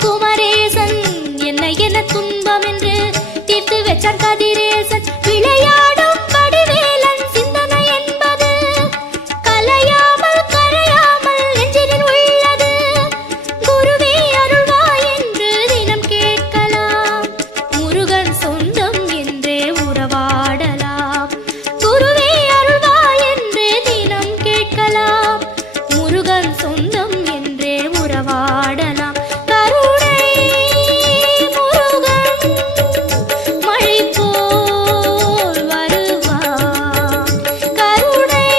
குமரேசன் என்ன என்ன துன்பம் என்று தீர்த்து வச்சான் கதிரேசன். விளையாடும் வடிவேலன் சிந்தனை என்பது கலையாமல் கரையாமல் நெஞ்சினில் உள்ளது. குருவே அருள்வாய் என்று தினம் கேட்கலாம், முருகன் சொந்தம் என்றே உறவாடலாம். குருவே அருள்வாய் என்று தினம் கேட்கலாம், முருகன் சொந்தம் என்றே உறவாடலாம். கருணை முருகன் மழை போல் வருவான். கருணை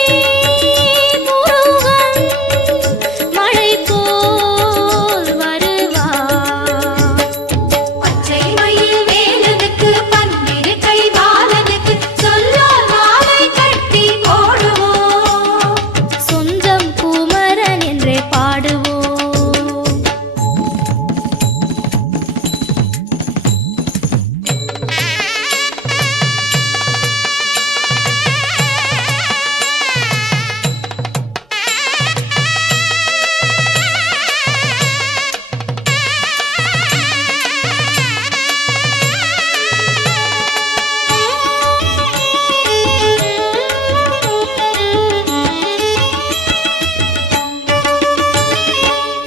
முருகன் மழை போல் வருவான். பச்சை மயில் வேலனுக்கு பன்னிரு கை பாலனுக்கு சொல்லால் மாலை கட்டி போடுவோம். சொந்தம் குமரன் என்றே பாடுவோம்.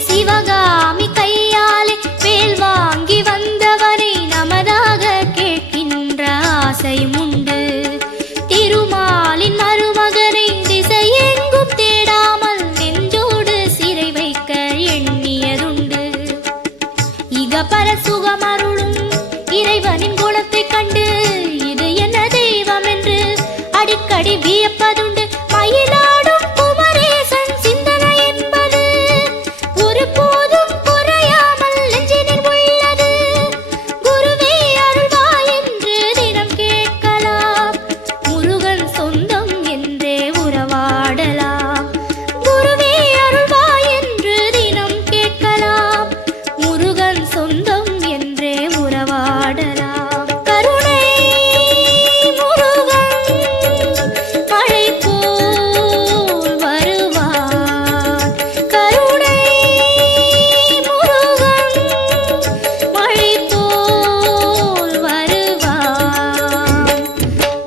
சிவகாமி கையாலே வேல் வாங்கி வந்தவனை நமதாக கேட்கின்ற ஆசையும் உண்டு. திருமாலின் மருமகனை திசையெங்கும் தேடாமல் நெஞ்சோடு சிறை வைக்க எண்ணியதுண்டு. இகபர சுகமருளும் இறைவனின் குணத்தை கண்டு இது என்ன தெய்வம் என்று அடிக்கடி வியப்பதுண்டு. மயிலாடும் குமரேசன் சிந்தனை என்பது ஒருபோதும் குறையாமல் நெஞ்சினில் உள்ளது. குருவே அருள்வாய் என்று தினம் கேட்கலாம், முருகன் சொந்தம் என்றே உறவாடலாம். குருவே அருள்வாய் என்று தினம் கேட்கலாம், முருகன் சொந்தம் என்றே உறவாடலாம். கருணை முருகன் மழை போல் வருவான். கருணை முருகன் மழை போல் வருவான்.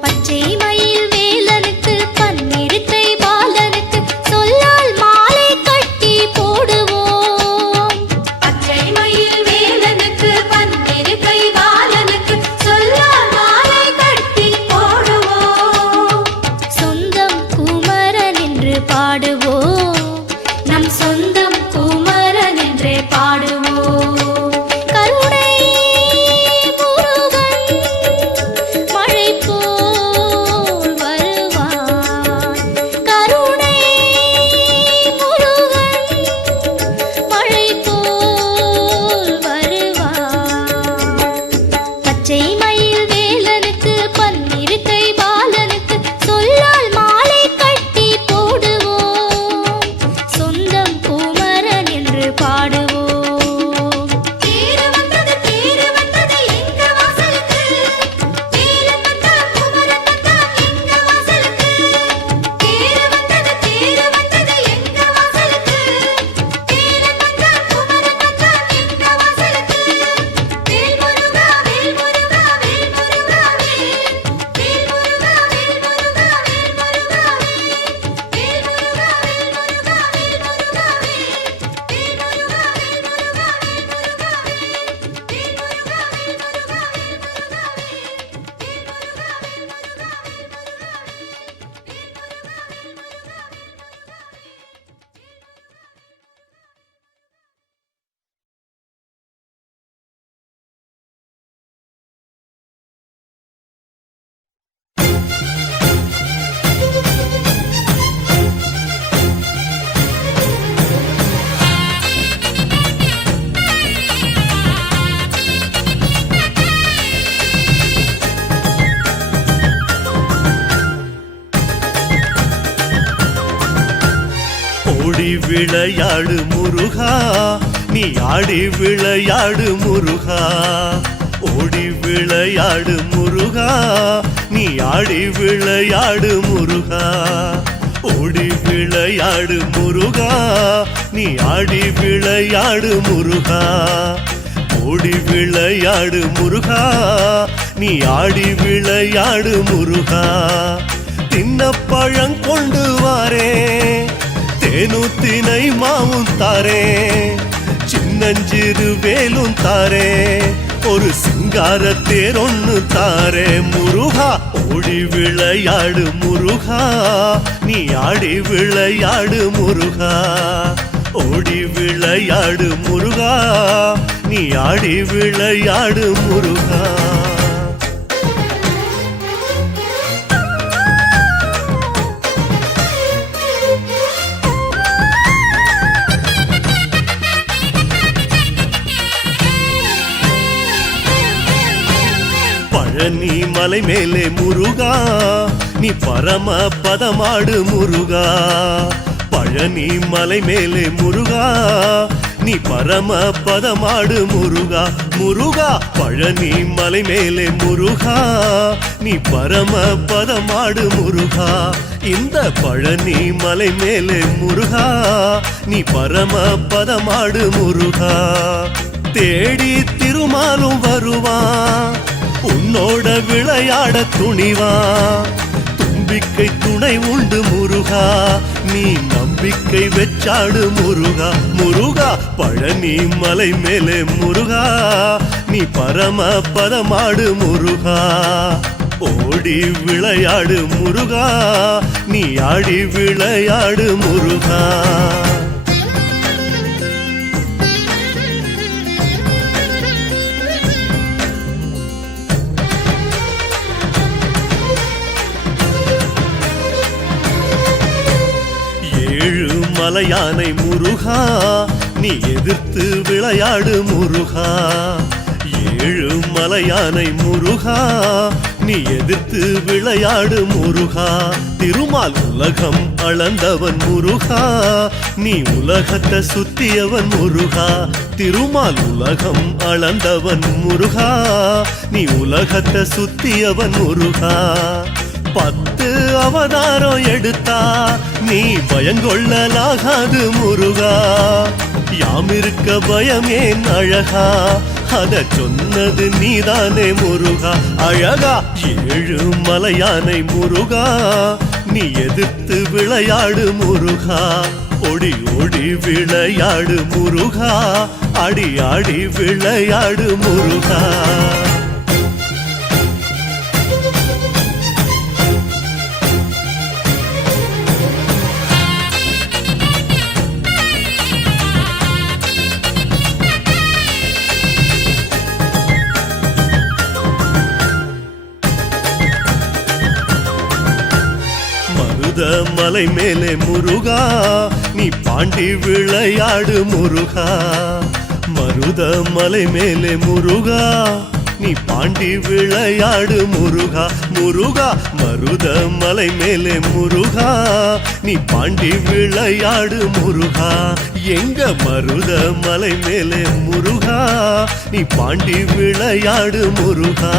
பச்சை மயில் வேலனுக்கு பன்னிரு கை பாலனுக்கு சொல்லால் மாலை கட்டி போடுவோம். பச்சை மயில் வேலனுக்கு பன்னிரு கை பாலனுக்கு சொல்லால் மாலை கட்டி போடுவோம். சொந்தம் குமரன் என்று பாடுவோம், நம் சொந்தம் குமரன் என்றே பாடுவோம். கருணை முருகன் மழை போல் வருவான். கருணை முருகன் மழை போல் வருவான். பச்சை மயில் வேலனுக்கு பன்னிரு கை பாலனுக்கு சொல்லால் மாலை கட்டி போடுவோம். சொந்தம் குமரன் என்று பாடுவோம். தேரு வந்தது எங்க வாசலுக்கு. வேலன் வந்தான் குமரன் வந்தான் எங்க வாசலுக்கு. தேரு வந்தது எங்க வாசலுக்கு. வேலன் வந்தான் குமரன் வந்தான் எங்க வாசலுக்கு. வேல் முருகா வேல் முருகா வேல் முருகா வேல். வேல் முருகா வேல் முருகா வேல் முருகா வேல். வேல் முருகா வேல் முருகா வேல் முருகா வேல். வேல் முருகா வேல் முருகா வேல் முருகா ஓடி விளையாடு முருகா, நீ ஆடி விளையாடு முருகா. ஓடி விளையாடு முருகா, நீ ஆடி விளையாடு முருகா. ஓடி விளையாடு முருகா நீ ஆடி விளையாடு முருகா ஓடி விளையாடு முருகா நீ ஆடி விளையாடு முருகா தின்ன பழம் கொண்டு வாரே தேனூத்தினை மாவும் தாரே சின்னஞ்சிறு வேலும் தாரே ஒரு சிங்கார தேரொன்னு தாரே முருகா ஓடி விளையாடு முருகா நீ ஆடி விளையாடு முருகா ஓடி விளையாடு முருகா நீ ஆடி விளையாடு முருகா பழனி மலை மேலே முருகா நீ பரம பதமாடு முருகா பழனி மலை மேலே முருகா நீ பரம பதமாடு முருகா முருகா பழனி மலை மேலே முருகா நீ பரம பதமாடு முருகா இந்த பழனி மலை மேலே முருகா நீ பரம பதமாடு முருகா தேடி திருமாலும் வருவான் உன்னோட விளையாட துணிவா தும்பிக்கை துணை உண்டு முருகா நீ நம்பிக்கை வெச்சாடு முருகா முருகா பழனி மலை மேலே முருகா நீ பரம பதமாடு முருகா ஓடி விளையாடு முருகா நீ ஆடி விளையாடு முருகா ஏழு மலையானை முருகா நீ எதிர்த்து விளையாடு முருகா ஏழு மலையானை முருகா நீ எதிர்த்து விளையாடு முருகா திருமால் உலகம் அளந்தவன் முருகா நீ உலகத்தை சுத்தியவன் முருகா திருமால் உலகம் அளந்தவன் முருகா நீ உலகத்தை சுத்தியவன் முருகா 10 அவதாரம் எடுத்தா நீ பயங்கொள்ளலாகாது முருகா யாமிருக்க பயமே அழகா அத சொன்னது நீதானே முருகா அழகா ஏழு மலையானை முருகா நீ எதிர்த்து விளையாடு முருகா ஓடி ஓடி விளையாடு முருகா ஆடி ஆடி விளையாடு முருகா மலை மேலே முருகா நீ பாண்டி விளையாடு முருகா மருத மலை மேலே முருகா நீ பாண்டி விளையாடு முருகா முருகா மருத மலை மேலே முருகா நீ பாண்டி விளையாடு முருகா எங்க மருத மலை மேலே முருகா நீ பாண்டி விளையாடு முருகா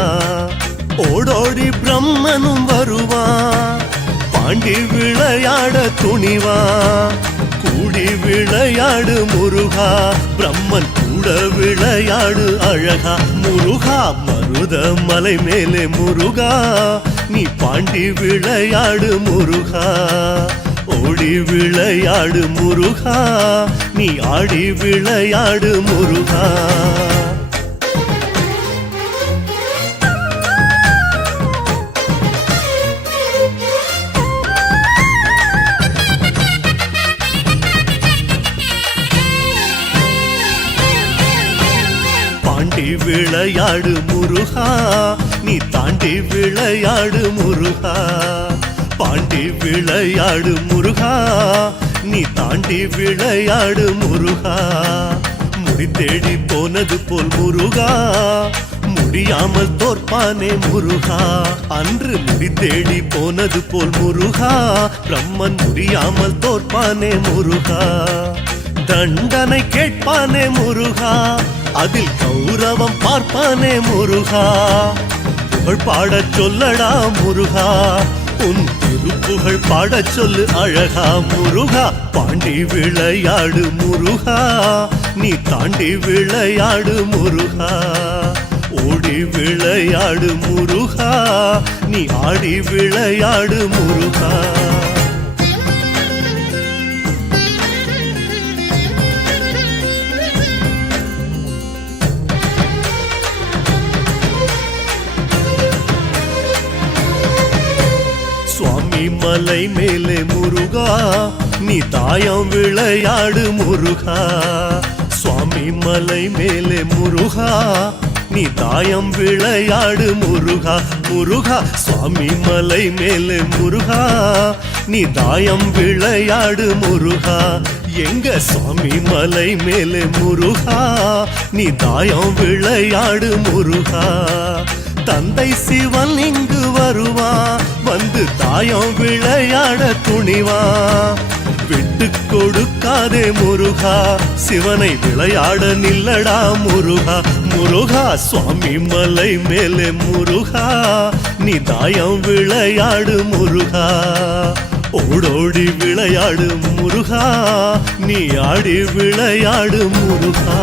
ஓடோடி பிரம்மனும் வருவான் பாண்டி விளையாட துணிவா கூடி விளையாடு முருகா பிரம்மன் கூட விளையாடு அழகா முருகா மருத மலை மேலே முருகா நீ பாண்டி விளையாடு முருகா ஓடி விளையாடு முருகா நீ ஆடி விளையாடு முருகா விளையாடு முருகா நீ தாண்டி விளையாடு முருகா பாண்டி விளையாடு முருகா நீ தாண்டி விளையாடு முருகா முடி தேடி போனது போல் முருகா முடியாமல் தோற்பானே முருகா அன்று முடி தேடி போனது போல் முருகா பிரம்மன் முடியாமல் தோற்பானே முருகா தண்டனை கேட்பானே முருகா அதில் கௌரவம் பார்ப்பானே முருகா புகழ் பாடச் சொல்லடா முருகா உன் திருப்புகழ் பாடச் சொல்லு அழகா முருகா பாண்டி விளையாடு முருகா நீ தாண்டி விளையாடு முருகா ஓடி விளையாடு முருகா நீ ஆடி விளையாடு முருகா சுவாமி மலை மேலே முருகா நீ தாயம் விளையாடு முருகா சுவாமி மலை மேலே முருகா நீ தாயம் விளையாடு முருகா முருகா சுவாமி மலை மேலே முருகா நீ தாயம் விளையாடு முருகா எங்க சுவாமி மலை மேலே முருகா நீ தாயம் விளையாடு முருகா தந்தை சிவன் இங்கு வருவான் வந்து தாயம் விளையாட துணிவான் விட்டு கொடுக்காதே முருகா சிவனை விளையாட நில்லடா முருகா முருகா சுவாமி மலை மேலே முருகா நீ தாயம் விளையாடு முருகா ஓடோடி விளையாடு முருகா நீ ஆடி விளையாடு முருகா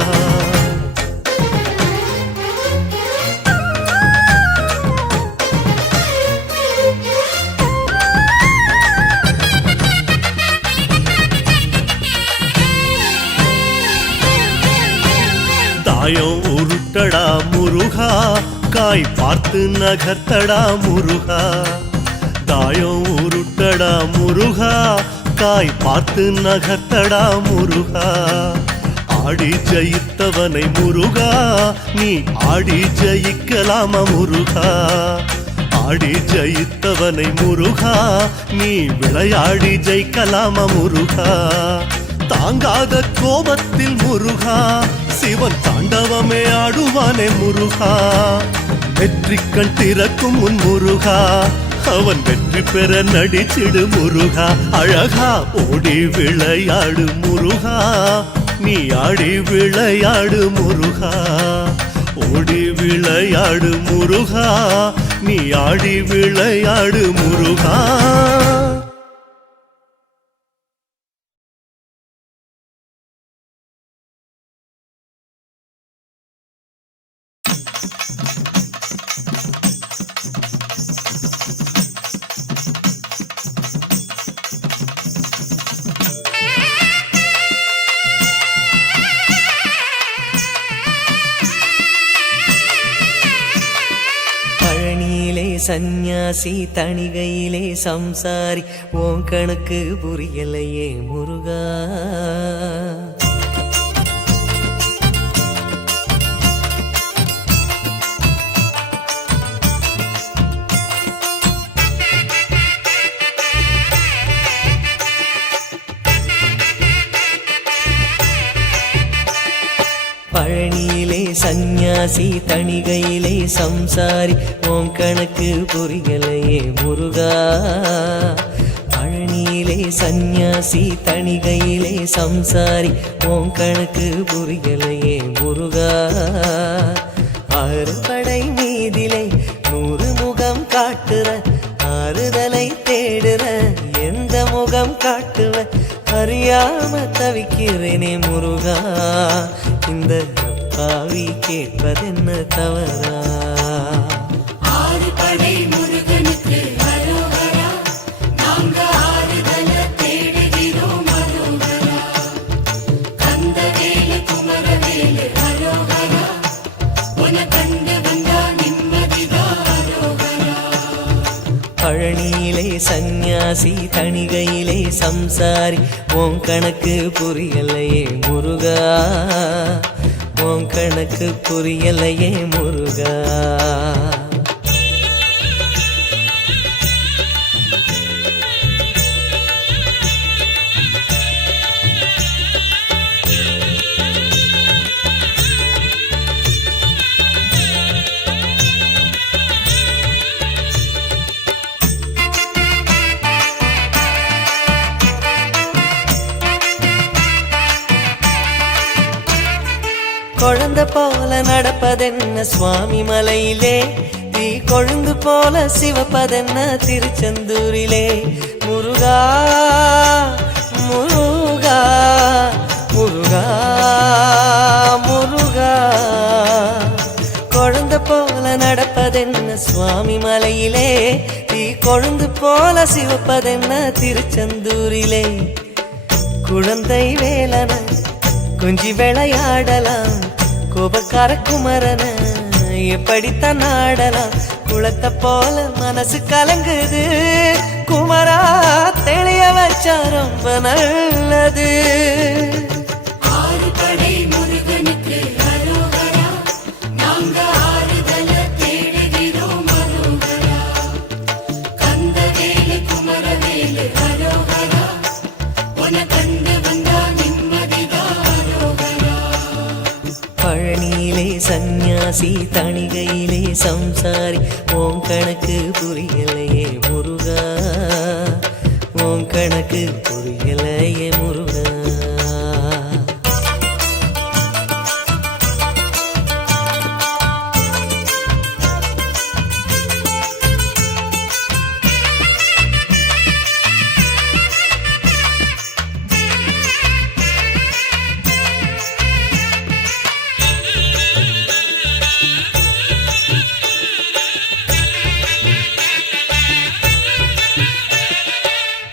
தாயம் உருட்டடா முருகா காய் பார்த்து நகர்த்தடா முருகா தாயம் உருட்டடா முருகா காய் பார்த்து நகர்த்தடா முருகா ஆடி ஜெயித்தவனை முருகா நீ ஆடி ஜெயிக்கலாமா முருகா ஆடி ஜெயித்தவனை முருகா நீ விளையாடி ஜெயிக்கலாமா முருகா தாங்காத கோபத்தில் முருகா சிவன் தாண்டவமே ஆடுவானே முருகா வெற்றி கண் திறக்கும் முன் முருகா அவன் வெற்றி பெற நடிச்சிடு முருகா அழகா ஓடி விளையாடு முருகா நீ ஆடி விளையாடு முருகா ஓடி விளையாடு முருகா நீ ஆடி விளையாடு முருகா சந்நியாசி தணிகையிலே சம்சாரி உன் கணக்கு புரியலையே முருகா பழனியிலே சந்நியாசி தணிகையிலே சம்சாரி உன் கணக்கு புரியலையே முருகா பழனியிலே சந்நியாசி தணிகையிலே சம்சாரி உன் கணக்கு புரியலையே முருகா அறுபடை மீதிலே 100 முகம் காட்டுற ஆறுதலை தேடுற எந்த முகம் காட்டுவ அறியாம தவிக்கிறேனே முருகா இந்த பாவி கேட்பதென்ன தவறா ஆறுபடை முருகனுக்கு அரோகரா நாங்க ஆறுதல தேடுகிறோம் அரோகரா கந்தவேலு குமரவேலு அரோகரா உன கண்டு வந்தா நிம்மதிதான் அரோகரா பழனியிலே சந்நியாசி தணிகையிலே சம்சாரி உன் கணக்கு புரியலையே முருகா உன் கணக்கு புரியலையே முருகா குழந்தை போல நடப்பதென்ன சுவாமி மலையிலே தீ கொழுந்து போல சிவப்பதென்ன திருச்செந்தூரிலே முருகா முருகா முருகா முருகா குழந்தை போல நடப்பதென்ன சுவாமி மலையிலே தீ கொழுந்து போல சிவப்பதென்ன திருச்செந்தூரிலே குழந்தை வேலன கொஞ்சி விளையாடலாம் கோபக்கார குமரன எப்படித்தான் ஆடலாம் குளத்தை போல மனசு கலங்குது குமரா தெளிய வச்சா ரொம்ப நல்லது ஆறுபடை முருகனுக்கு அரோகரா நாங்க ஆறுதல தேடுகிறோம் அரோகரா கந்தவேலு குமரவேலு அரோகரா உன கண்டு வந்தா நிம்மதிதான் அரோகரா பழனியிலே சந்நியாசி தணிகையிலே சம்சாரி ஓம் கணக்கு புரியலையே முருகா ஓம் கணக்கு புரியலையே முருகா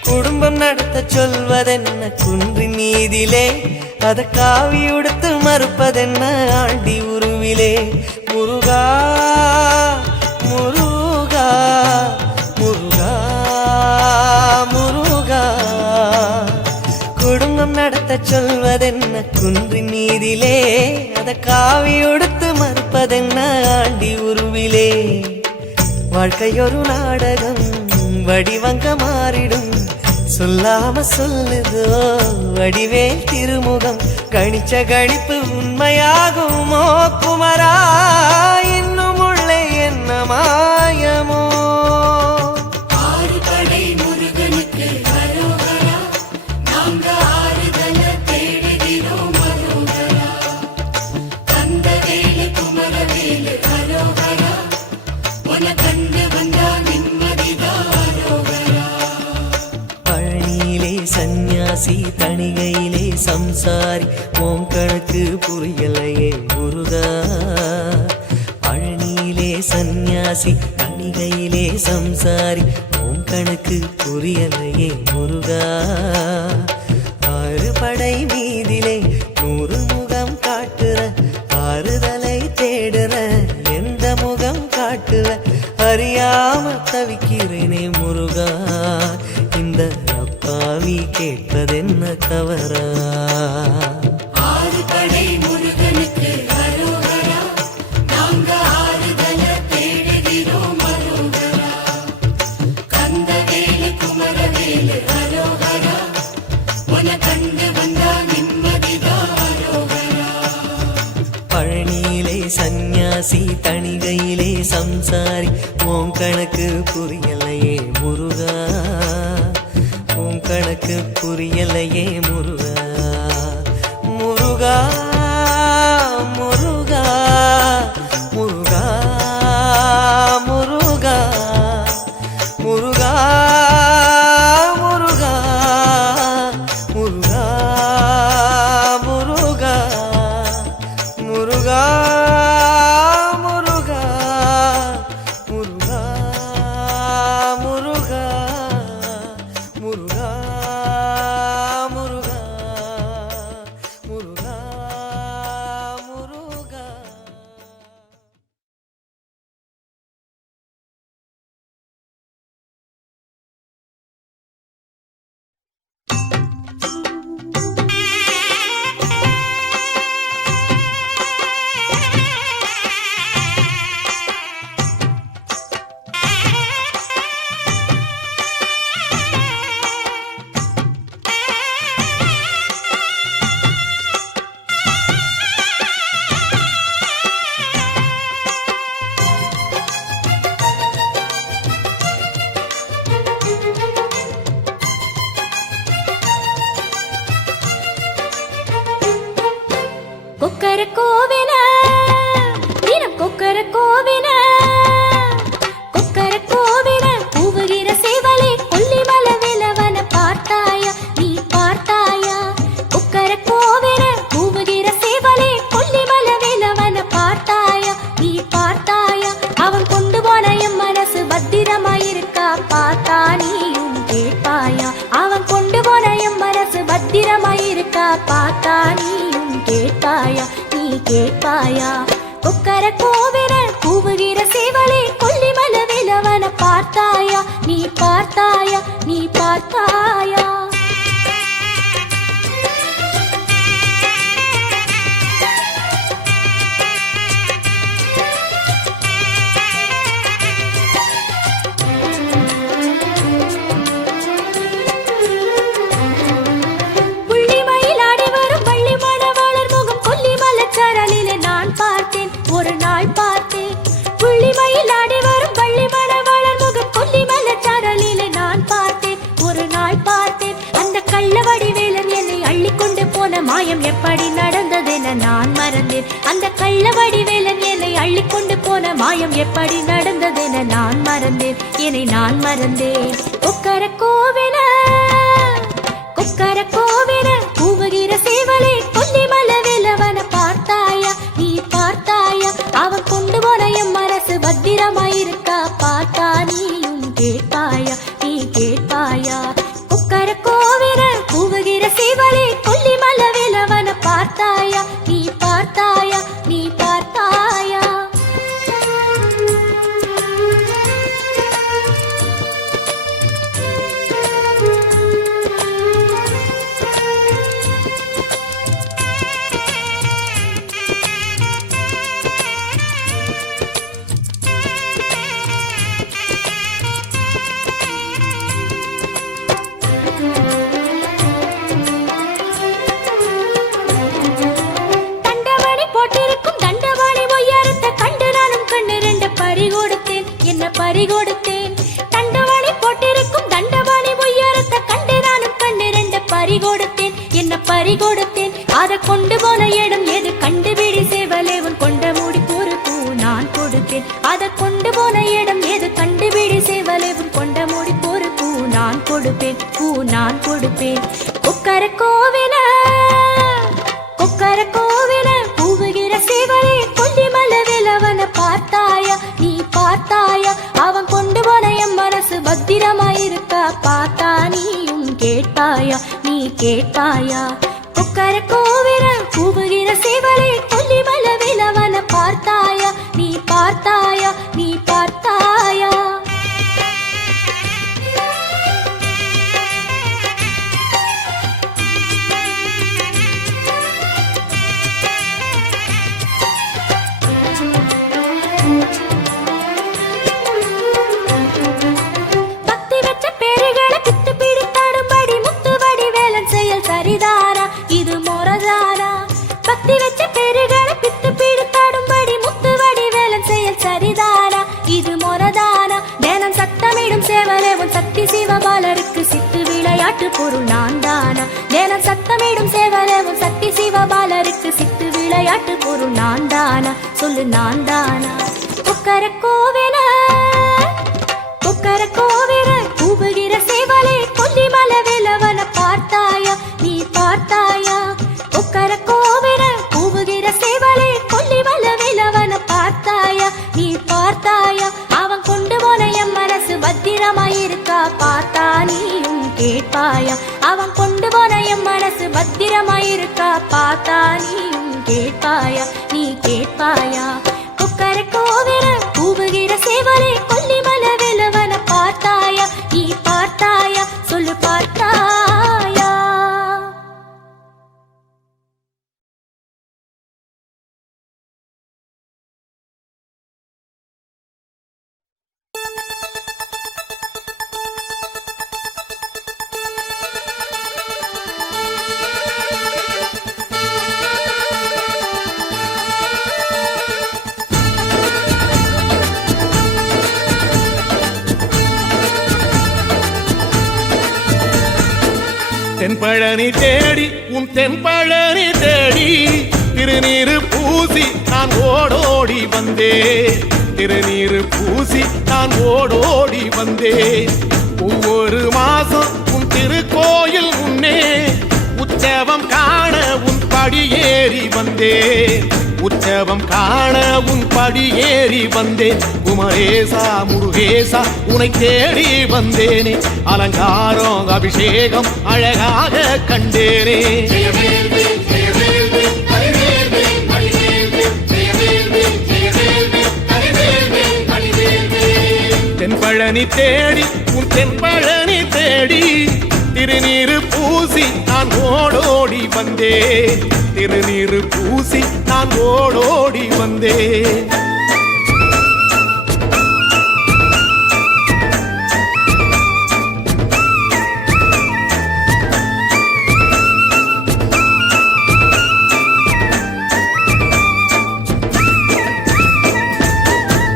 குடும்பம் நடத்த சொல்வதென்ன குன்றின் மீதிலே அத காவி உடுத்து மறுப்பதென்ன ஆண்டி உருவிலே முருகா முருகா முருகா முருகா குடும்பம் நடத்த சொல்வதென்ன குன்றின் மீதிலே அத காவி உடுத்து மறுப்பதென்ன ஆண்டி உருவிலே வாழ்க்கையொரு நாடகம் வடிவங்க மாறிடும் சொல்லாம சொல்லுதோ வடிவேல் திருமுகம் கணிச்ச கணிப்பு உண்மையாகுமோ குமரா இன்னும் உள்ளே என்ன மாயமோ ஆறுபடை முருகனுக்கு அரோகரா நாங்க ஆறுதல தேடுகிறோம் அரோகரா கந்தவேலு குமரவேலு அரோகரா உன கண்டு வந்தா நிம்மதிதான் அரோகரா பழனியிலே சந்நியாசி தணிகையிலே சம்சாரி ஓம் கணக்கு புரியலையே முருகா பழனியிலே சந்நியாசி தணிகையிலே சம்சாரி ஓம் கணக்கு புரியலையே முருகா ஆறு படை மீதிலே 100 முகம் காட்டுற ஆறுதலை தேடுற எந்த முகம் காட்டுவ அறியாம தவிக்கிறேனே முருகா இந்த அப்பாவி கேட்பதென்ன தவறா ஆறுபடை முருகனுக்கு அரோகரா நாங்க ஆறுதல தேடுகிறோம் அரோகரா கந்தவேலு குமரவேலு அரோகரா உன கண்டு வந்தா நிம்மதிதான் அரோகரா பழனியிலே சந்நியாசி தணிகையிலே சம்சாரி ஓம் கணக்கு புரியலையே முருகா ஓம் கணக்கு புரியலையே முருகா முருகா முருகா முருகா முருகா முருகா முருகா முருகா முருகா முருகா முருகா முருகா முருகா முருகா முருகா முருகா முருகா கொக்கர கோவின தினம் கொக்கர கோவின கேட்பாயா நீ கேட்பாயா கொக்கர கோவென கூவுகிற சேவலே கொல்லிமல வேலவன பார்த்தாயா நீ பார்த்தாயா நீ பார்த்தாயா ஒரு நாள் பார்த்தேன் புள்ளிமயில் ஆடி வரும் பள்ளி மணவாளர் முகம் கொல்லிமலச்சாரலிலே நான் பார்த்தேன் ஒரு நாள் பார்த்தேன் அந்த கள்ளவடி வேலன் என்னை அள்ளிக்கொண்டு போன மாயம் எப்படி நடந்ததென நான் மறந்தேன் அந்த கள்ளவடி வேலன் என்னை அள்ளிக்கொண்டு போன மாயம் எப்படி நடந்ததென நான் மறந்தேன் என்னை நான் மறந்தேன் கொக்கர கோவென கூவுகிற சேவலே கொல்லிமல வேலவன பார்த்தாயா நீ பார்த்தாயா அவன் கொண்டு போன எம் மனசு பத்திரமாயிருக்கா பார்த்தா நீயும் கேட்பாயா நீ கேட்பாயா கொக்கர கோவென கூவுகிற சேவலே கொல்லிமல வேலவன பார்த்தாயா நீ பார்த்தாயா நீ பார்த்தாயா பறிகொடுத்தேன் தண்டவாணி போட்டிருக்கும் தண்டவாணி உயரத்தை கண்டு நானும் கண்ணிரண்ட பறிகொடுத்தேன் என்ன பறிகொடுத்தேன் அதை கொண்டு போன இடம் எது கண்டுபிடி சேவலே உன் கொண்ட மூடி ஒரு பூ நான் கொடுத்தேன் அதை கொண்டு போன இடம் எது கண்டுபிடி சேவலே உன் கொண்ட மூடி ஒரு பூ நான் கொடுப்பேன் பூ நான் கொடுப்பேன் கொக்கர கோவென கூவுகிற சேவலே கொல்லிமல வேலவன பார்த்தாயா நீ பார்த்தாயா அவன் கொண்டு போன எம் மனசு பத்திரமாயிருக்கா பார்த்தா நீயும் கேட்பாயா நீ கேட்பாயா கொக்கர கோவென கூவுகிற சேவலே கொல்லிமல வேலவன பார்த்தாயா நீ பார்த்தாயா நீ பார்த்தாயா சரிதானா இது மொரதானா பக்தி வச்ச பேருகளை பித்து பீடுத்தாடும்படி முத்துவடி வேலன் செயல் சரிதானா இது மொரதானா தினம் சத்தமிடும் சேவலே உன் சக்தி சிவபாலருக்கு சித்து விளையாட்டு பொருள் நான் தானா தினம் சத்தமிடும் சேவலே உன் சக்தி சிவபாலருக்கு சித்து விளையாட்டு பொருள் நான் தானா சொல்லு நான் தானா கொக்கர கோவென கூவுகிற சேவலே கொல்லிமல வேலவன பார்த்தாயா நீ பார்த்தாயா கொக்கர கோவென கூவுகிற சேவலே கொல்லிமல வேலவன பார்த்தாயா நீ பார்த்தாயா அவன் கொண்டு போன எம் மனசு பத்திரமாயிருக்கா பார்த்தா நீயும் கேட்பாயா அவன் கொண்டு போன எம் மனசு பத்திரமாயிருக்கா பார்த்தா நீயும் கேட்பாயா நீ கேட்பாயா கொக்கர கோவென கூவுகிற சேவலே கொல்லிமல வேலவன பார்த்தாயா நீ பார்த்தாயா சொல்லு பார்த்தாயா தென்பழனி தேடி உன் தென்பழனி தேடி திருநீரு பூசி நான் ஓடோடி வந்தேன் திருநீரு பூசி நான் ஓடோடி வந்தேன் ஒவ்வொரு மாசம் உன் திருக்கோயில் முன்னே உற்சவம் காண உன் படியேறி வந்தேன் உற்சவம் காண உன் படியேறி வந்தேன் குமரேசா முருகேசா உனை தேடி வந்தேனே அலங்காரம் அபிஷேகம் அழகாக கண்டேனே ஜெயவேல் வேல் ஜெயவேல் வேல் தென்பழனி தேடி உன் தென்பழனி தேடி திருநீரு பூசி நான் ஓடோடி வந்தே திருநீரு பூசி நான் ஓடோடி வந்தே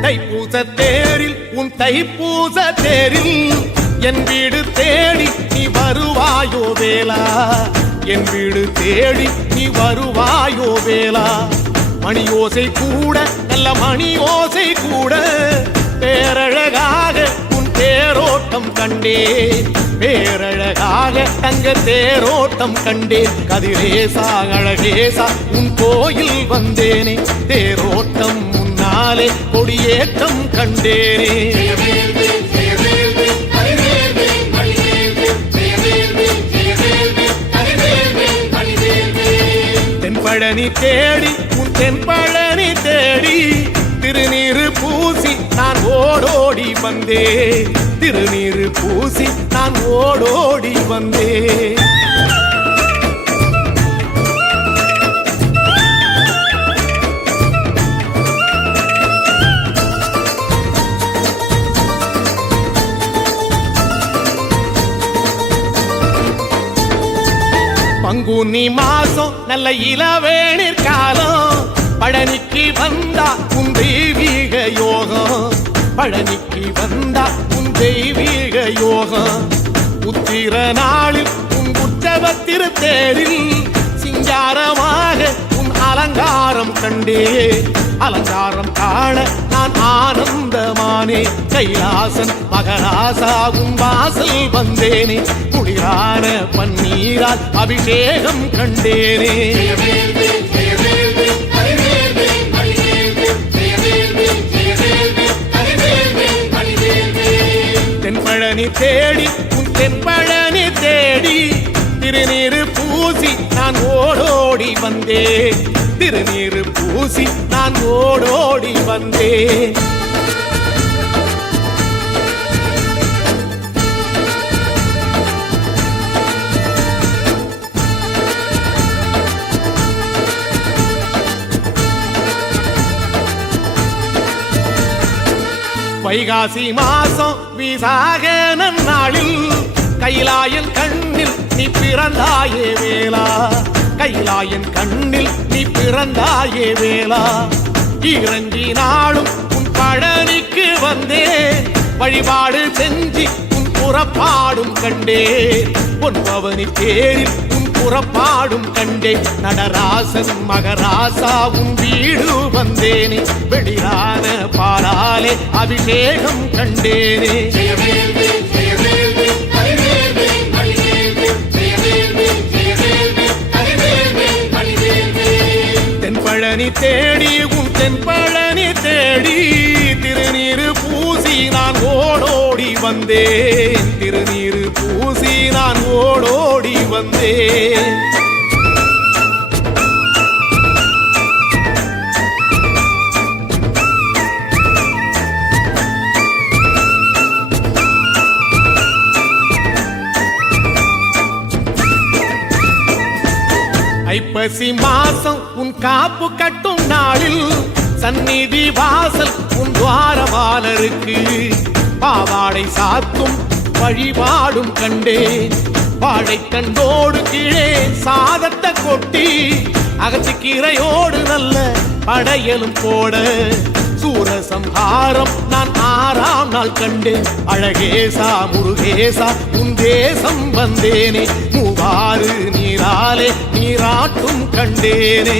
தைப்பூச தேரில் உன் தைப்பூச தேரில் என் வீடு தேடி நீ வருவாயோ வேளா என் வீடு தேடி நீ வருவாயோ வேளா மணியோசை கூட நல்ல மணியோசை கூட பேரழகாக உன் தேரோட்டம் கண்டே பேரழகாக தங்க தேரோட்டம் கண்டே கதிரேசா அழகேசா உன் கோயில் வந்தேனே தேரோட்டம் முன்னாலே கொடியேற்றம் கண்டேனே தென்பழனி தேடி உன் தென்பழனி தேடி திருநீரு பூசி நான் ஓடோடி வந்தே திருநீரு பூசி நான் ஓடோடி வந்தே பங்குனி மாசம் நல்ல இளவேணிற் காலம் பழனிக்கு வந்தா உன் தெய்வீக யோகம் பழனிக்கு வந்தா உன் தெய்வீக யோகம் உத்திர நாளில் உன் உற்சவத்திரு தேரில் சிங்காரமாக உன் அலங்காரம் கண்டே அலங்காரம் காண நான் ஆனந்தமானே கைலாசன் மகராசா உன் வாசல் வந்தேனே குளிரான பன்னீரால் அபிஷேகம் கண்டேனே தென்பழனி தேடி உன் தென்பழனி தேடி திருநீரு பூசி நான் ஓடோடி வந்தே திருநீரு பூசி நான் ஓடோடி வந்தே வைகாசி மாசம் விசாக நன்னாளில் கைலாயன் கண்ணில் நீ பிறந்தாயே வேளா கைலாயன் கண்ணில் நீ பிறந்தாயே வேளா இறங்கி நாளும் உன் பழனிக்கு வந்தே வழிபாடு செஞ்சு உன் புறப்பாடும் கண்டே உன் பவனி தேரில் உன் புறப்பாடும் கண்டே நடராசன் மகராசா உன் வீடு வந்தேனே வெளியான பாலாலே அபிஷேகம் கண்டேனே தென்பழனி தேடி உன் தென்பழனி தேடி திருநீரு பூசி நான் ஓடோடி வந்தேன் திருநீரு பூசி நான் ஓடோடி வந்தேன் ஐப்பசி மாசம் உன் காப்பு கட்டும் நாளில் சந்நிதி வாசல் உன் துவாரபாலருக்கு பாவாடை சாத்தும் வழிபாடும் கண்டேன் வாழைக்கண்டோடு கீழே சாதத்தை கொட்டி அகத்திக்கீரையோடு நல்ல படையலும் போட சூரசம்ஹாரம் நான் 6ஆம் நாள் கண்டேன் அழகேசா முருகேசா உன் தேசம் வந்தேனே மூவாறு நீராலே நீராட்டும் கண்டேனே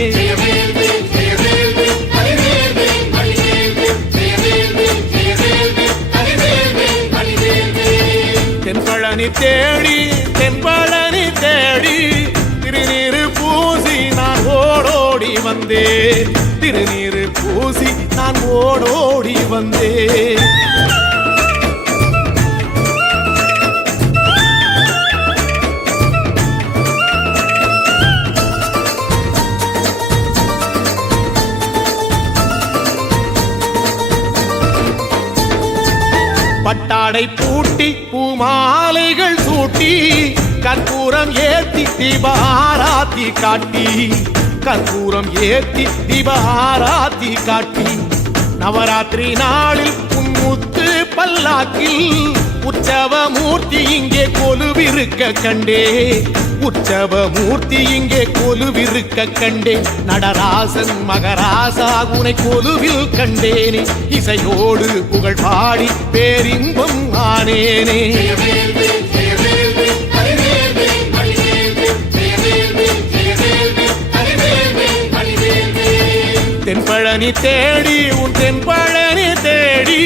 தென்பழனி தேடி தென்பழனி தேடி திருநீரு பூசி நான் ஓடோடி வந்தே திருநீரு பூசி நான் ஓடோடி வந்தே பட்டாடை பூட்டி பூமாலைகள் சூட்டி கற்பூரம் ஏத்தி தீபாராத்தி காட்டி கற்பூரம் ஏத்தி தீபாராத்தி காட்டி நவராத்திரி நாளில் முத்து பல்லாக்கில் உற்சவ மூர்த்தி இங்கே கொலுவிருக்க கண்டே உற்சவ மூர்த்தி இங்கே கொலுவிருக்க கண்டே நடராசன் மகராசா உனை கொலுவில் கண்டேனே இசையோடு புகழ் பாடி பேரின்பம் ஆனேனே தென்பழனி தேடி உன் தென்பழனி தேடி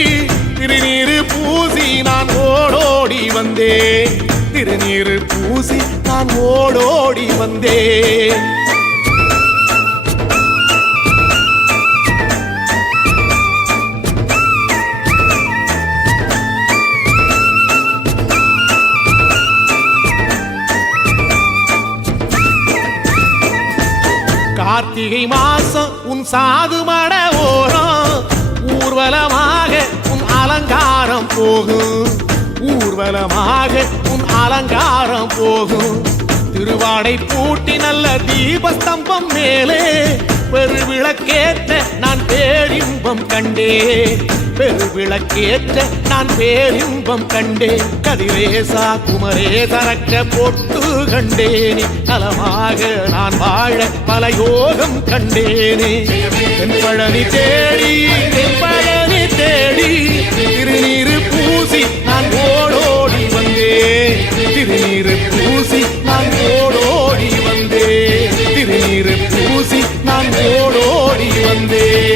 திருநீரு பூசி நான் ஓடோடி வந்தேன் திருநீரு பூசி நான் ஓடோடி வந்தேன் கார்த்திகை மாசம் உன் சாது மட ஓரம் ஊர்வலமாக உன் அலங்காரம் போகும் ஊர்வலமாக உன் அலங்காரம் போகும் திருவாடை பூட்டி நல்ல தீபஸ்தம்பம் மேலே பெருவிளக்கேற்ற நான் பேரின்பம் கண்டேன் பெருவிளக்கேற்ற நான் பேரின்பம் கண்டேன் கதிரேசா குமரேசரக்க பொட்டு கண்டேனே நலமாக நான் வாழ பல யோகம் கண்டேனே தென்பழனி தேடி தென்பழனி தேடி திருநீரு பூசி நான் ஓடோடி வந்தேன் திருநீரு பூசி நான் ஓடோடி வந்தேன் திருநீரு பூசி நான் ஓடோடி வந்தேன்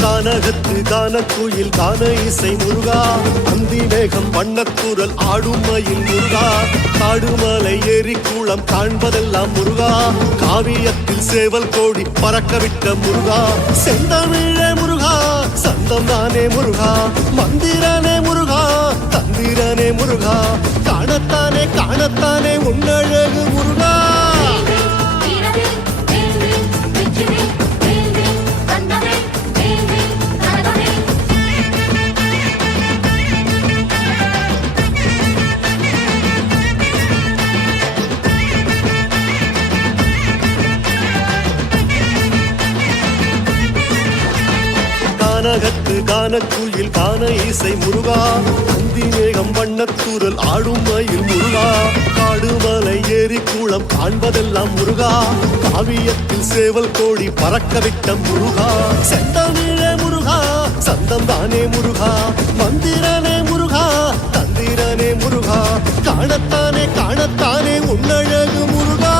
கானகத்து கானக்குயில் கான இசை முருகா அந்தி மேகம் வண்ணக்குரல் ஆடும் மயில் முருகா காடுமலை ஏரி குளம் காண்பதெல்லாம் முருகா காவியத்தில் சேவல் கோடி பறக்கவிட்ட முருகா செந்தமிழே முருகா சந்தம் தானே முருகா மந்திரனே முருகா தந்திரனே முருகா காணத்தானே காணத்தானே உன்னழகு முருகா கானகத்து கானக்குயில் கான இசை முருகா அந்தி மேகம் வண்ணத்தூரல் ஆடும் மயில் முருகா காடுமலை ஏரி குளம் காண்பதெல்லாம் முருகா காவியத்தில் சேவல் கோடி பறக்கவிட்ட முருகா செந்தமிழே முருகா சந்தம் தானே முருகா மந்திரனே முருகா தந்திரனே முருகா காணத்தானே காணத்தானே உன்னழகு முருகா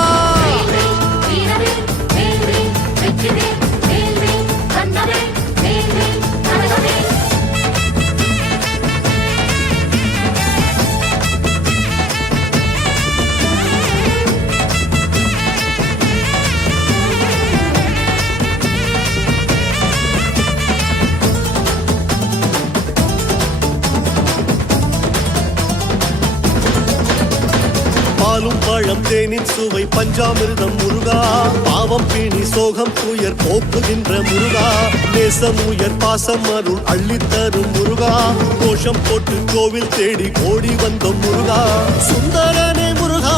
பாலும் பழம் தேனின் சுவை பஞ்சாமிர்தம் முருகா பாவம் பிணி சோகம் துயர் போக்குகின்ற முருகா நேசம் உயர் பாசம் அருள் அள்ளித்தரும் முருகா கோஷம் போட்டு கோவில் தேடி ஓடி வந்தோம் முருகா சுந்தரனே முருகா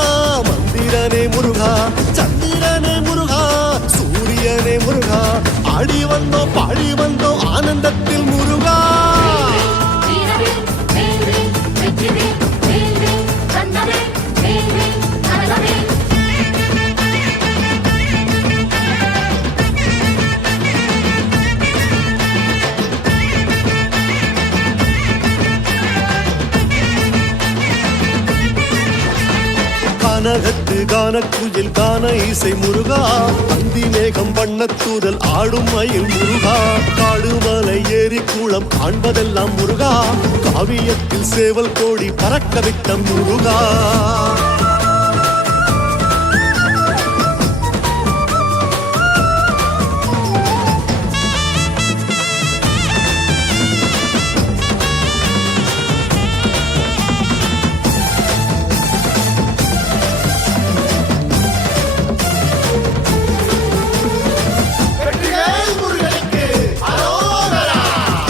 மந்திரனே முருகா சந்திரனே முருகா சூரியனே முருகா ஆடி வந்தோம் பாடி வந்தோம் ஆனந்தத்தில் முருகா கானகத்து கானக்குயில் கான இசை முருகா அந்தி மேகம் வண்ணத்தூதல் ஆடும் மயில் முருகா காடுமலை ஏரி கூளம் காண்பதெல்லாம் முருகா காவியத்தில் சேவல் கோடி பறக்க விட்ட முருகா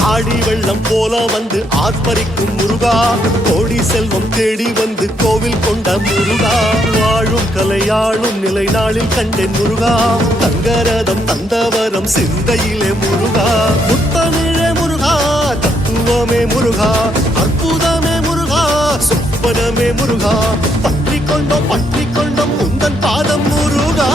ஆடி வெள்ளம் போல வந்து ஆர்ப்பரிக்கும் முருகா கோடி செல்வம் தேடி வந்து கோவில் கொண்ட முருகா வாழும் கலையாளும் நிலை நாளில் கண்டேன் முருகா தங்கரதம் தந்தவரம் சிந்தையிலே முருகா முத்தமிழே முருகா தத்துவமே முருகா அற்புதமே முருகா சொப்பனமே முருகா பற்றி கொண்டோம் உந்தன் பாதம் முருகா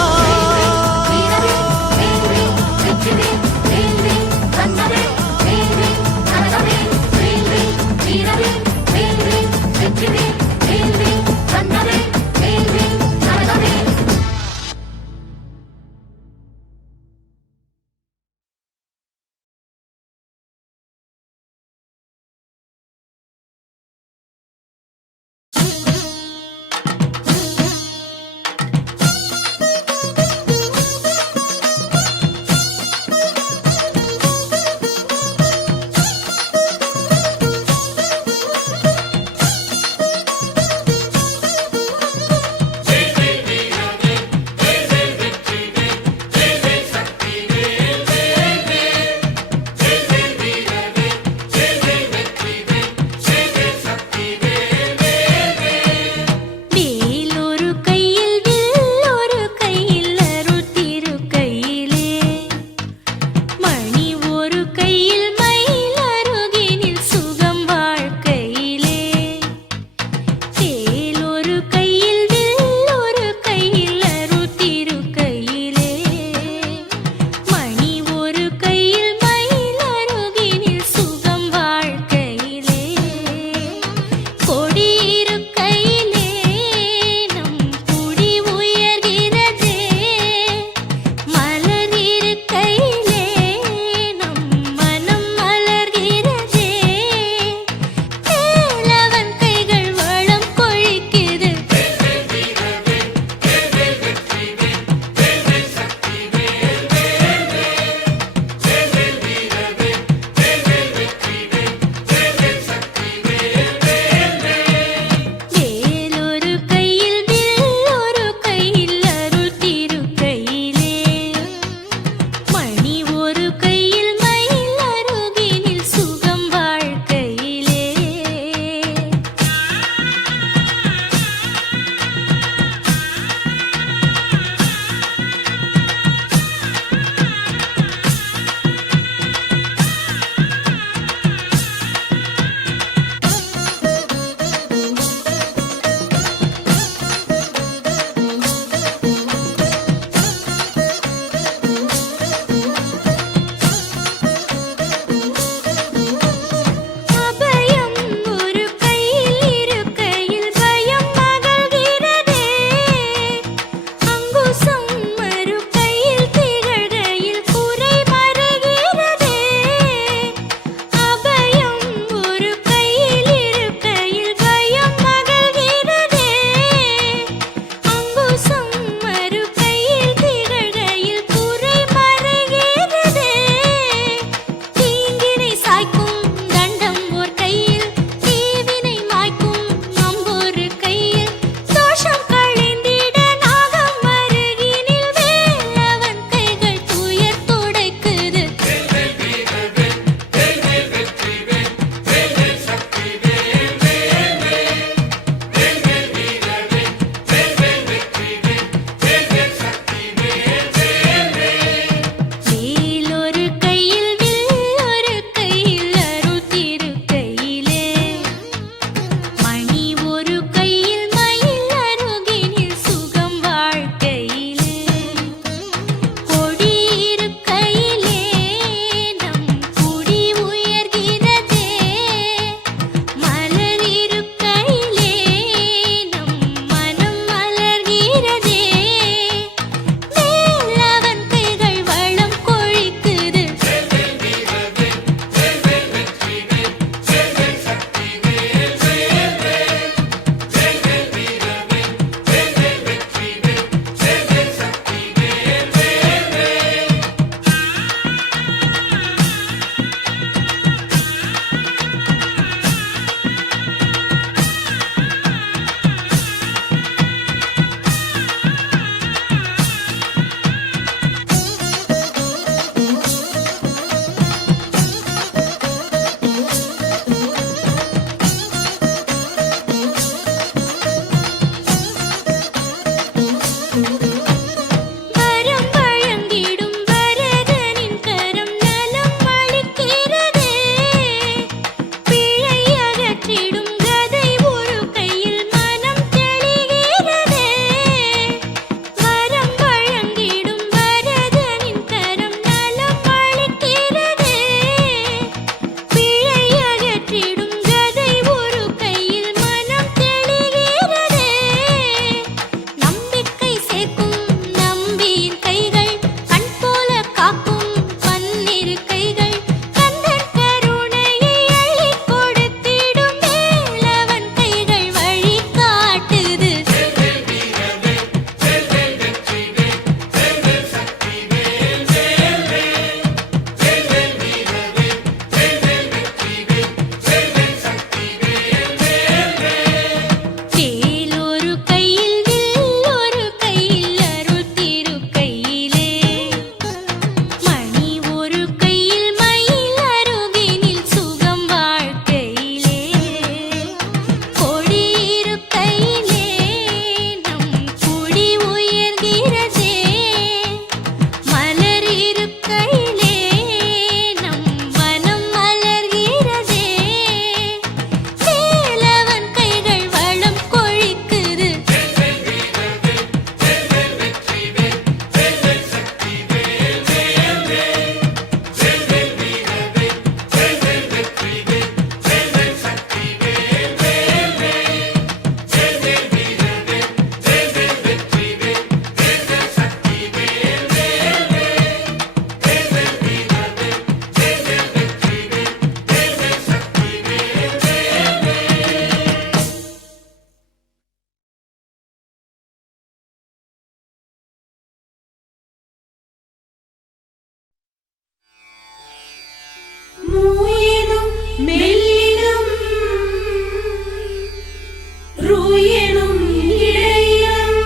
ரூயனும் இடையிலும்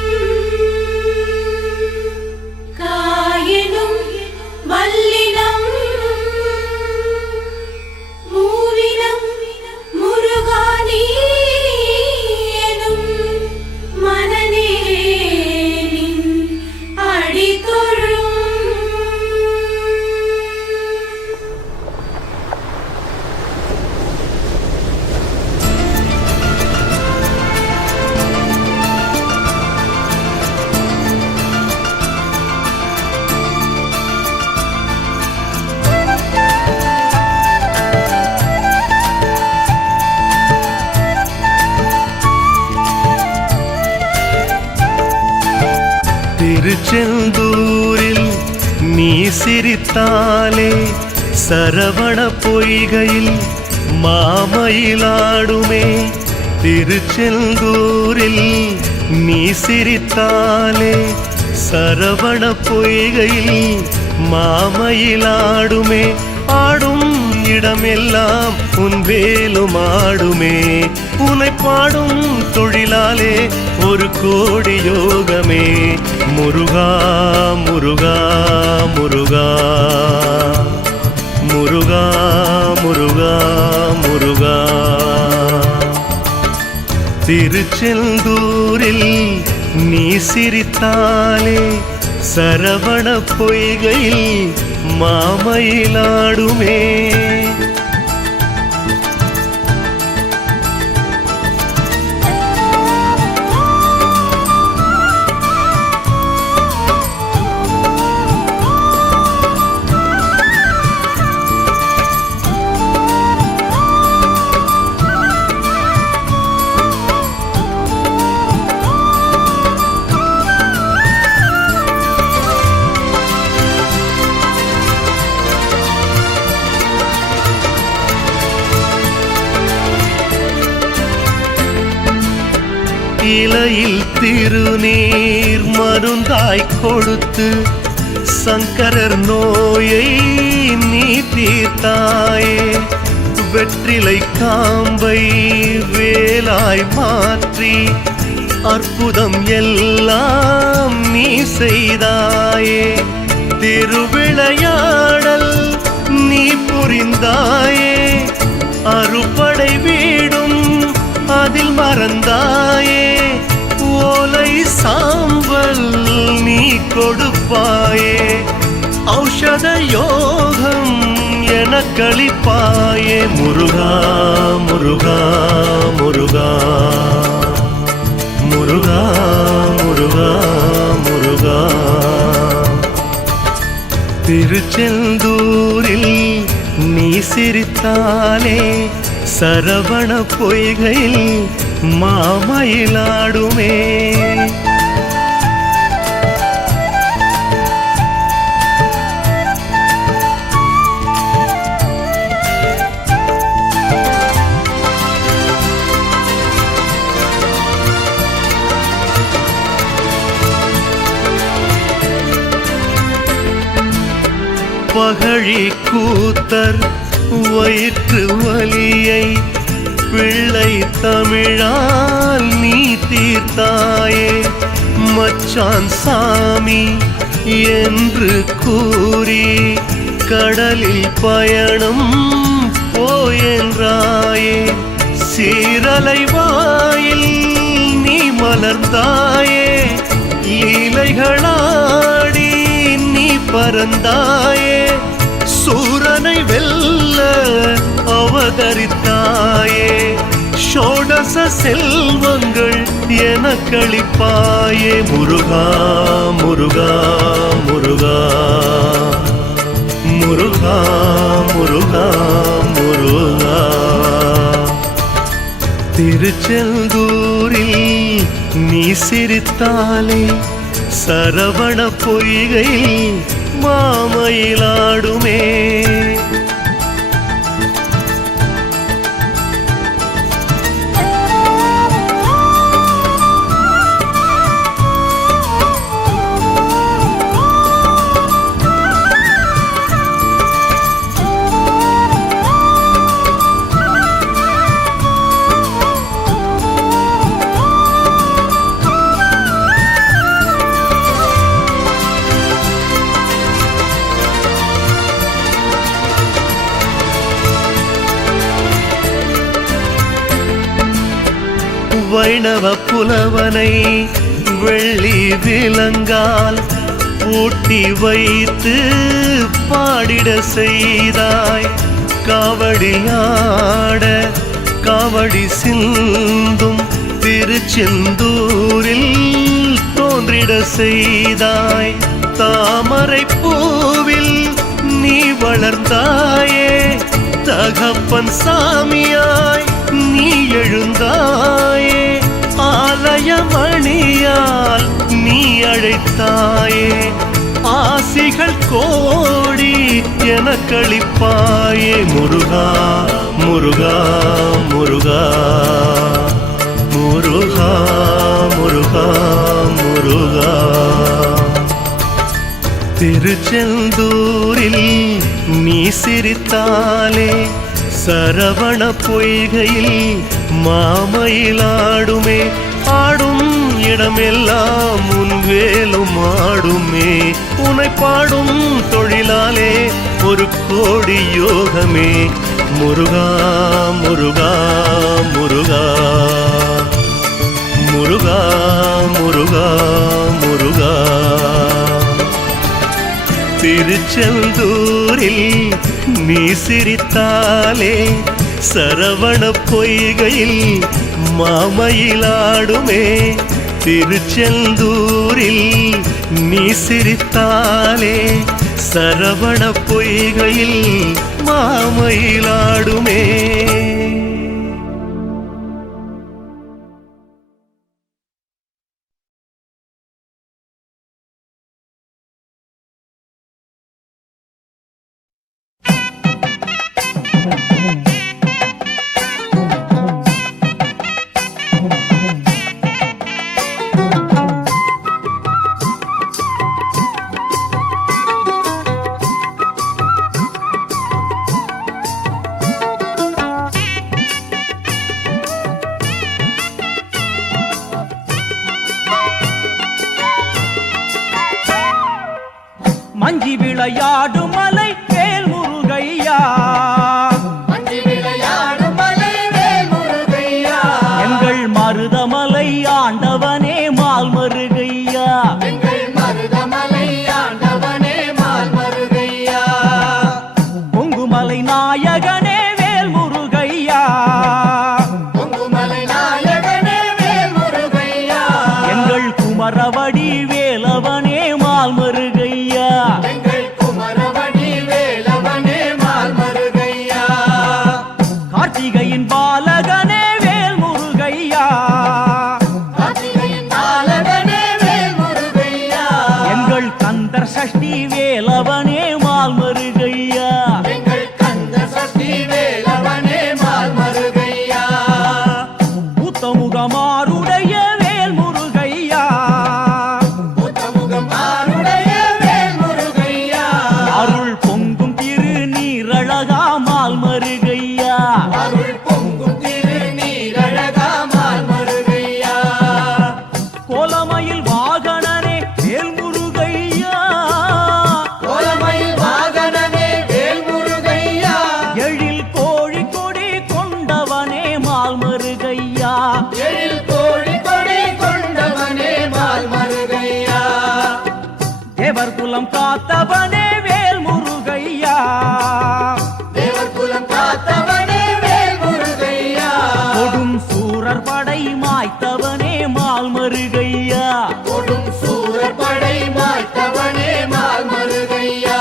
காயனும் வல்லினம் மூவினம் முருகானி எனும் மனநே நின் அடிதொழும். திருச்செந்தூரில் நீ சிரித்தாலே சரவண பொய்கையில் மாமயிலாடுமே. திருச்செந்தூரில் நீ சிரித்தாலே சரவண பொய்கையில் மாமயிலாடுமே. ஆடும் இடமெல்லாம் உன் வேலும் ஆடுமே. உன்னை பாடும் தொழிலாலே ஒரு கோடி யோகமே. முருகா முருகா முருகா முருகா முருகா முருகா. திருச்செந்தூரில் நீ சிரித்தாலே சரவண பொய்கையில் மாமயிலாடுமே. இலையில் திருநீர் மருந்தாய் கொடுத்து சங்கரர் நோயை நீ தீர்த்தாயே. வெற்றிலை காம்பை வேலாய் மாற்றி அற்புதம் எல்லாம் நீ செய்தாயே. திருவிளையாடல் நீ புரிந்தாயே. அறுபடை வீடும் அதில் மறந்தாயே. ஓலை சாம்பல் நீ கொடுப்பாயே. ஔஷத யோகம் எனக்களிப்பாயே. முருகா முருகா முருகா முருகா முருகா முருகா. திருச்செந்தூரில் நீ சிரித்தாலே சரவண பொய்கையில் மாமயிலாடுமே. பகழி கூத்தர் வயிற்று வலியை பிள்ளை தமிழால் நீ தீர்த்தாயே. மச்சான் சாமி என்று கூறி கடலில் பயணம் போயென்றாயே. சீரலை வாயில் நீ மலர்ந்தாயே. லீலைகளாடி நீ பறந்தாயே. சூரனை வெல்ல அவதரித்தாயே. ஷோடச செல்வங்கள் எனக்களிப்பாயே. முருகா முருகா முருகா முருகா முருகா முருகா. திருச்செந்தூரில் நீ சிரித்தாலே சரவண பொய்கையில் மாமயிலாடுமே. வைணவ புலவனை வெள்ளி விலங்கால் பூட்டி வைத்து பாடிட செய்தாய். காவடியாட காவடி சிந்தும் திருச்செந்தூரில் தோன்றிட செய்தாய். தாமரை பூவில் நீ வளர்ந்தாயே, தகப்பன் சாமியாய் நீ எழுந்தாயே. ஆலயமணியால் நீ அழைத்தாயே, ஆசிகள் கோடி எனக்களிப்பாயே. முருகா முருகா முருகா முருகா முருகா முருகா. திருச்செந்தூரில் நீ சிரித்தாலே, சரவண பொய்கையில் மாமயிலாடுமே. ஆடும் இடமெல்லாம் உன் வேலும் ஆடுமே. உன்னை பாடும் தொழிலாலே ஒரு கோடி யோகமே. முருகா முருகா முருகா முருகா முருகா முருகா. திருச்செந்தூரில் நீ சிரித்தாலே, சரவண பொய்கையில் மாமயிலாடுமே. திருச்செந்தூரில் நீ சிரித்தாலே, சரவண பொய்கையில் மாமயிலாடுமே. மஞ்சி விளையாடு மலை வேல் முருகையா, மஞ்சி விளையாடு மலை வேல் முருகையா. எங்கள் மருதமலை ஆண்டவனே மால் மருகையா, எங்கள் மருதமலை ஆண்டவனே மால் மருகையா. பொங்குமலை நாயகனே வேல் முருகையா, பொங்குமலை நாயகனே வேல் முருகையா. எங்கள் குமரவடி வேலவனே மால் மருகையா, எங்கள் குமரவடி வேலவனே மால் மருகையா. கார்த்திகையின் பாலகனே வேல் முருகையா, கார்த்திகையின் பாலகனே வேல் முருகையா. எங்கள் கந்தர் சஷ்டி வேலவனே மால் மருகையா, எங்கள் கந்த சஷ்டி வேலவனே மால் மருகையா. புத்தமுகமாருடைய வேல் முருகையா, புத்தமுகம் ஆருடைய வேல் முருகையா. அருள் பொங்கும் திரு நீரழகா மால் மருகையா, அருள் பொங்கும் திருநீரழகா மால் மருகையா. கோலமயில் வாகனனே வேல் முருகையா, கோலமயில் வாகனனே வேல் முருகையா. எழில் கோழி கொடி கொண்டவனே மால் மருகையா, எழில் கோழி கொடி கொண்டவனே மால் மருகையா. தேவர் குலம் காத்தவனே வேல் முருகையா, தேவர் குலம் காத்தவனே வேல் முருகையா. கொடும் சூரர் படை மாய்த்தவனே மால் மருகையா, கொடும் சூரர் படை மாய்த்தவனே மால் மருகையா.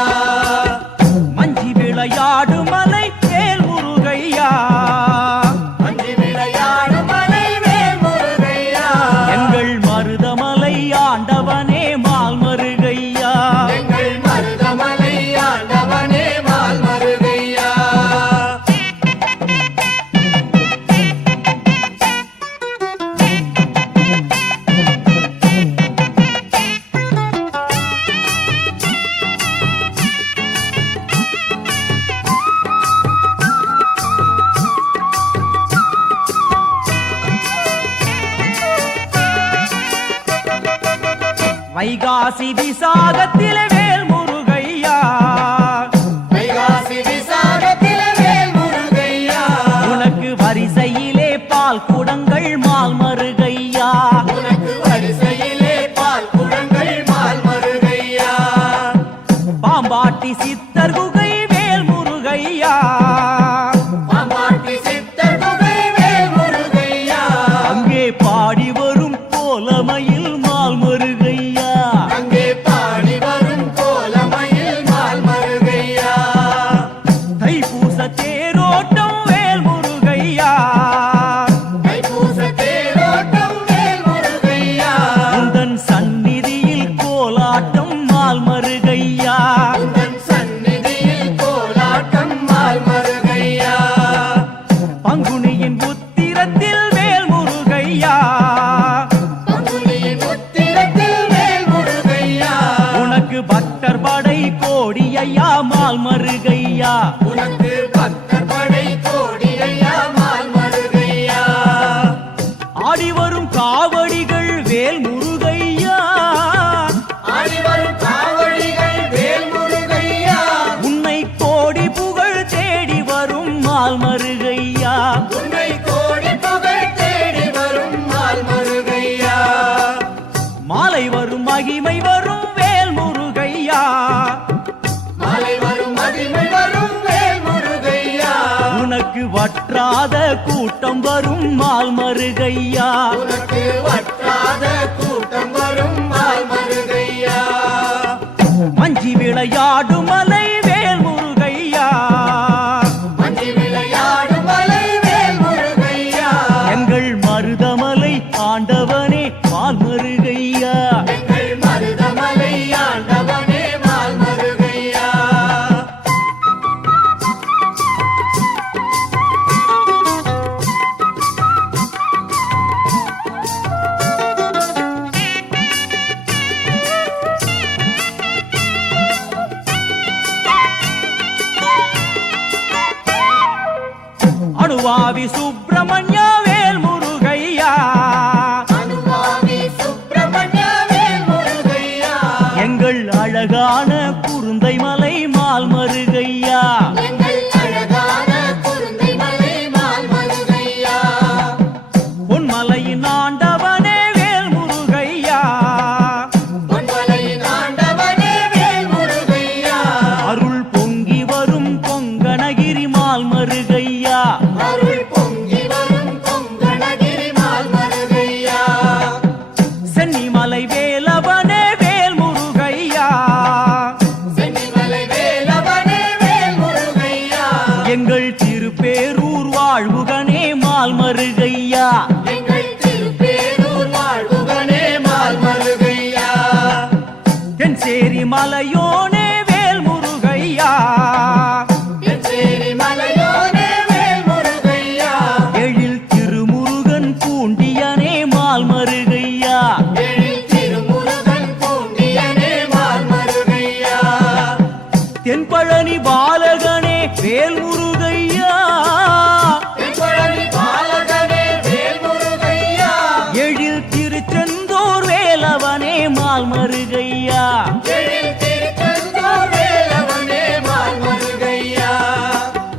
மஞ்சி விளையாடு மலை வேல் முருகையா, மஞ்சி விளையாடு மலை வேல் முருகையா. எங்கள் மருதமலை ஆண்டவனே மால் மருகையா, எங்கள் மருதமலை ஆண்டவனே மால் மருகையா. வைகாசி விசாகத்திலே வேல் முருகையா, வைகாசி விசாகத்திலே வேல் முருகையா. உனக்கு வரிசையிலே பால் குடங்கள் மால் மருகையா, முருகையா பங்குனியின் உத்திரத்தில் வேல் முருகையா உனக்கு பக்தர் படை கோடி ஐயா மால் மருகையா உனக்கு பக்தர் படை கோடி ஐயா மால் மருகையா ஆடி வரும் காவடிகள் வேல் முருகையா ஆடி வரும் காவடிகள் வேல் முருகையா உன்னை கோடி புகழ் தேடி வரும் மால் மருகையா உன்னை கோடி புகழ் தேடி வரும் மால் மருகையா மாலை வரும் மகிமை வரும் வேல் முருகையா மாலை வரும் மகிமை வரும் வேல் முருகையா உனக்கு வற்றாத கூட்டம் வரும் மால் மருகையா உனக்கு வற்றாத கூட்டம் வரும் மால் மருகையா மஞ்சி விளையாடும் மலை வேல் முருகையா மஞ்சி விளையாடும் மலை வேல் முருகையா எங்கள் மருதமலை ஆண்டவனே மால் மருகையா எங்கள் மருதமலை ஆண்டவனே மால் மருகையா அணுவாவி சுப்பிரமணிய வேல் முருகையா அனுமாவி சுப்பிரமணிய வேல் முருகையா எங்கள் அழகான குருந்தை மலை மால் மருகையா எங்கள் அழகான குருந்தை மலை மால் மருகையா பொன்மலையின் ஆண்டவனே வேல் முருகையா பொன்மலையின் ஆண்டவனே வேல் முருகையா அருள் பொங்கி வரும் கொங்கணகிரி மால் மருகையா அருள் பொங்கி வரும் கொங்கணகிரி மால் மருகையா சென்னிமலை வேலவனே வேல் முருகையா சென்னிமலை வேலவனே வேல் முருகையா எங்கள் திருப்பேரூர் வாழ்வுகனே மால் மருகையா எங்கள் திருப்பேரூர் வாழ்வுகனே மால் மருகையா தென்சேரி மலையோனே வேல் முருகையா எச்சேரி மலையோனே வேல் முருகையா எழில் திருமுருகன் பூண்டியனே மால் மருகையா எழில் திருமுருகன் பூண்டியனே மால் மருகையா தென்பழனி பாலகனே வேல் முருகையா தென்பழனி பாலகனே வேல் முருகையா எழில் திருச்செந்தூர் வேலவனே மால் மருகையா எழில் திருச்செந்தூர் வேலவனே மால் மருகையா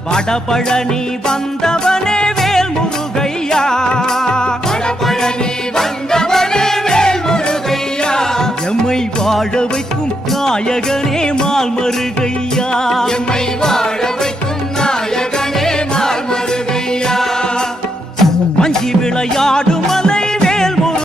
வடபழனி வந்தவனே வேல் முருகையா வடபழனி வந்தவனே வேல் முருகையா எம்மை வாழ வைக்கும் நாயகனே மால் மருகையா எம்மை வாழ வைக்கும் நாயகனே மால் மருகையா மஞ்சி விளையாடும் மலை